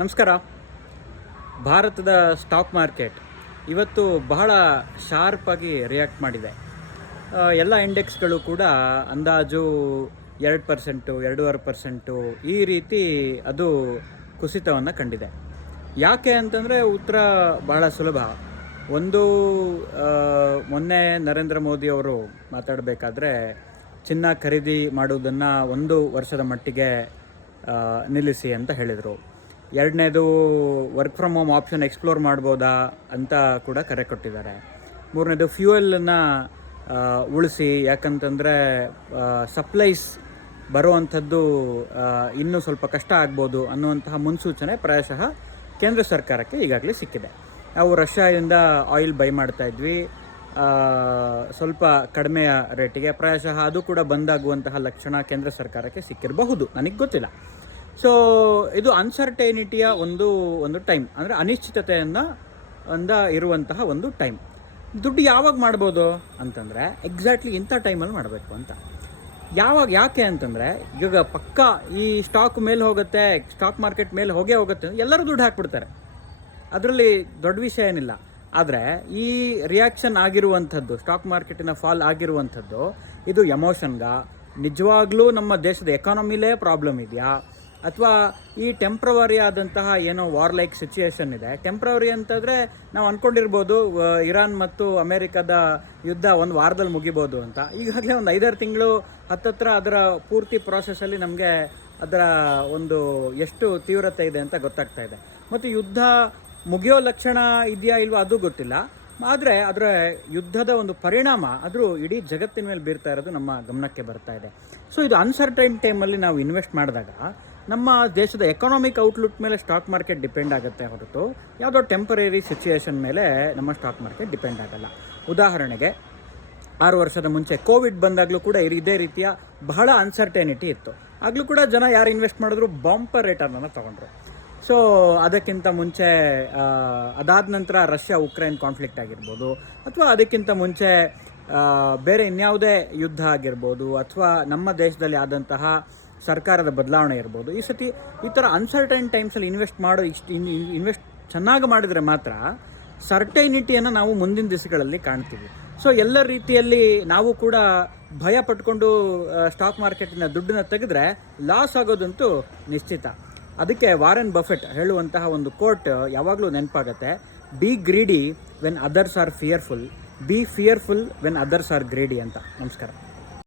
ನಮಸ್ಕಾರ. ಭಾರತದ stock market ಇವತ್ತು ಬಹಳ ಶಾರ್ಪಾಗಿ ರಿಯಾಕ್ಟ್ ಮಾಡಿದೆ. ಎಲ್ಲ ಇಂಡೆಕ್ಸ್ಗಳು ಕೂಡ ಅಂದಾಜು 2%, 2.5% ಈ ರೀತಿ ಅದು ಕುಸಿತವನ್ನು ಕಂಡಿದೆ. ಯಾಕೆ ಅಂತಂದರೆ ಉತ್ತರ ಬಹಳ ಸುಲಭ. ಒಂದು, ಮೊನ್ನೆ ನರೇಂದ್ರ ಮೋದಿ ಅವರು ಮಾತಾಡಬೇಕಾದ್ರೆ ಚಿನ್ನ ಖರೀದಿ ಮಾಡುವುದನ್ನು 1 ವರ್ಷದ ಮಟ್ಟಿಗೆ ನಿಲ್ಲಿಸಿ ಅಂತ ಹೇಳಿದರು. ಎರಡನೇದು, work from home option explore ಮಾಡ್ಬೋದಾ ಅಂತ ಕೂಡ ಕರೆ ಕೊಟ್ಟಿದ್ದಾರೆ. ಮೂರನೇದು, ಫ್ಯೂಯಲನ್ನು ಉಳಿಸಿ, ಯಾಕಂತಂದರೆ ಸಪ್ಲೈಸ್ ಬರುವಂಥದ್ದು ಇನ್ನೂ ಸ್ವಲ್ಪ ಕಷ್ಟ ಆಗ್ಬೋದು ಅನ್ನುವಂತಹ ಮುನ್ಸೂಚನೆ ಪ್ರಾಯಶಃ ಕೇಂದ್ರ ಸರ್ಕಾರಕ್ಕೆ ಈಗಾಗಲೇ ಸಿಕ್ಕಿದೆ. ನಾವು ರಷ್ಯಾದಿಂದ ಆಯಿಲ್ ಬೈ ಮಾಡ್ತಾಯಿದ್ವಿ ಸ್ವಲ್ಪ ಕಡಿಮೆಯ ರೇಟಿಗೆ. ಪ್ರಾಯಶಃ ಅದು ಕೂಡ ಬಂದಾಗುವಂತಹ ಲಕ್ಷಣ ಕೇಂದ್ರ ಸರ್ಕಾರಕ್ಕೆ ಸಿಕ್ಕಿರಬಹುದು, ನನಗೆ ಗೊತ್ತಿಲ್ಲ. ಸೊ ಇದು ಅನ್ಸರ್ಟೈನಿಟಿಯ ಒಂದು ಟೈಮ್, ಅಂದರೆ ಅನಿಶ್ಚಿತತೆಯನ್ನು ಇರುವಂತಹ ಒಂದು ಟೈಮ್. ದುಡ್ಡು ಯಾವಾಗ ಮಾಡ್ಬೋದು ಅಂತಂದರೆ ಎಕ್ಸಾಕ್ಟ್ಲಿ ಇಂಥ ಟೈಮಲ್ಲಿ ಮಾಡಬೇಕು ಅಂತ. ಯಾಕೆ ಅಂತಂದರೆ ಈಗ ಪಕ್ಕ ಈ ಸ್ಟಾಕ್ ಮೇಲೆ ಹೋಗುತ್ತೆ, ಸ್ಟಾಕ್ ಮಾರ್ಕೆಟ್ ಮೇಲೆ ಹೋಗುತ್ತೆ, ಎಲ್ಲರೂ ದುಡ್ಡು ಹಾಕ್ಬಿಡ್ತಾರೆ, ಅದರಲ್ಲಿ ದೊಡ್ಡ ವಿಷಯ ಏನಿಲ್ಲ. ಆದರೆ ಈ ರಿಯಾಕ್ಷನ್ ಆಗಿರುವಂಥದ್ದು, ಸ್ಟಾಕ್ ಮಾರ್ಕೆಟಿನ ಫಾಲ್ ಆಗಿರುವಂಥದ್ದು, ಇದು ಎಮೋಷನ್ಗಾ, ನಿಜವಾಗ್ಲೂ ನಮ್ಮ ದೇಶದ ಎಕಾನಮಿಲೇ ಪ್ರಾಬ್ಲಮ್ ಇದೆಯಾ, ಅಥವಾ ಈ ಟೆಂಪ್ರವರಿ ಆದಂತಹ ಏನೋ ವಾರ್ ಲೈಕ್ ಸಿಚುಯೇಷನ್ ಇದೆ. ಟೆಂಪ್ರವರಿ ಅಂತಂದರೆ ನಾವು ಅಂದ್ಕೊಂಡಿರ್ಬೋದು ಇರಾನ್ ಮತ್ತು ಅಮೇರಿಕಾದ ಯುದ್ಧ 1 ವಾರದಲ್ಲಿ ಮುಗಿಬೋದು ಅಂತ. ಈಗಾಗಲೇ ಒಂದು 5-6 ತಿಂಗಳು ಹತ್ತತ್ರ ಅದರ ಪೂರ್ತಿ ಪ್ರಾಸೆಸ್ಸಲ್ಲಿ ನಮಗೆ ಅದರ ಒಂದು ಎಷ್ಟು ತೀವ್ರತೆ ಇದೆ ಅಂತ ಗೊತ್ತಾಗ್ತಾ ಇದೆ. ಮತ್ತು ಯುದ್ಧ ಮುಗಿಯೋ ಲಕ್ಷಣ ಇದೆಯಾ ಇಲ್ವಾ ಅದು ಗೊತ್ತಿಲ್ಲ. ಆದರೆ ಅದರ ಯುದ್ಧದ ಒಂದು ಪರಿಣಾಮ ಅದು ಇಡೀ ಜಗತ್ತಿನ ಮೇಲೆ ಬೀರ್ತಾ ಇರೋದು ನಮ್ಮ ಗಮನಕ್ಕೆ ಬರ್ತಾ ಇದೆ. ಸೊ ಇದು ಅನ್ಸರ್ಟೈನ್ ಟೈಮಲ್ಲಿ ನಾವು ಇನ್ವೆಸ್ಟ್ ಮಾಡಿದಾಗ ನಮ್ಮ ದೇಶದ ಎಕನಾಮಿಕ್ ಔಟ್ಲುಕ್ ಮೇಲೆ ಸ್ಟಾಕ್ ಮಾರ್ಕೆಟ್ ಡಿಪೆಂಡ್ ಆಗುತ್ತೆ ಹೊರತು ಯಾವುದೋ ಟೆಂಪರರಿ ಸಿಚುಯೇಷನ್ ಮೇಲೆ ನಮ್ಮ ಸ್ಟಾಕ್ ಮಾರ್ಕೆಟ್ ಡಿಪೆಂಡ್ ಆಗಲ್ಲ. ಉದಾಹರಣೆಗೆ 6 ವರ್ಷದ ಮುಂಚೆ ಕೋವಿಡ್ ಬಂದಾಗಲೂ ಕೂಡ ಇದೇ ರೀತಿಯ ಬಹಳ ಅನ್ಸರ್ಟೈನಿಟಿ ಇತ್ತು. ಆಗಲೂ ಕೂಡ ಜನ ಯಾರು ಇನ್ವೆಸ್ಟ್ ಮಾಡಿದ್ರು ಬಂಪರ್ ರಿಟರ್ನನ್ನು ತೊಗೊಂಡ್ರು. ಸೊ ಅದಕ್ಕಿಂತ ಮುಂಚೆ ಅದಾದ ನಂತರ ರಷ್ಯಾ ಉಕ್ರೇನ್ ಕಾನ್ಫ್ಲಿಕ್ಟ್ ಆಗಿರ್ಬೋದು, ಅಥವಾ ಅದಕ್ಕಿಂತ ಮುಂಚೆ ಬೇರೆ ಇನ್ಯಾವುದೇ ಯುದ್ಧ ಆಗಿರ್ಬೋದು, ಅಥವಾ ನಮ್ಮ ದೇಶದಲ್ಲಿ ಆದಂತಹ ಸರ್ಕಾರದ ಬದಲಾವಣೆ ಇರ್ಬೋದು, ಈ ಸತಿ ಈ ಥರ ಅನ್ಸರ್ಟೈನ್ ಟೈಮ್ಸಲ್ಲಿ ಇನ್ವೆಸ್ಟ್ ಚೆನ್ನಾಗಿ ಮಾಡಿದರೆ ಮಾತ್ರ ಸರ್ಟೈನಿಟಿಯನ್ನು ನಾವು ಮುಂದಿನ ದಿವಸಗಳಲ್ಲಿ ಕಾಣ್ತೀವಿ. ಸೊ ಎಲ್ಲ ರೀತಿಯಲ್ಲಿ ನಾವು ಕೂಡ ಭಯ ಪಟ್ಕೊಂಡು ಸ್ಟಾಕ್ ಮಾರ್ಕೆಟಿನ ದುಡ್ಡನ್ನ ತೆಗೆದ್ರೆ ಲಾಸ್ ಆಗೋದಂತೂ ನಿಶ್ಚಿತ. ಅದಕ್ಕೆ ವಾರೆನ್ ಬಫೆಟ್ ಹೇಳುವಂತಹ ಒಂದು ಕೋಟ್ ಯಾವಾಗಲೂ ನೆನಪಾಗುತ್ತೆ: B greedy when others R fearful, B fearful when others R greedy ಅಂತ. ನಮಸ್ಕಾರ.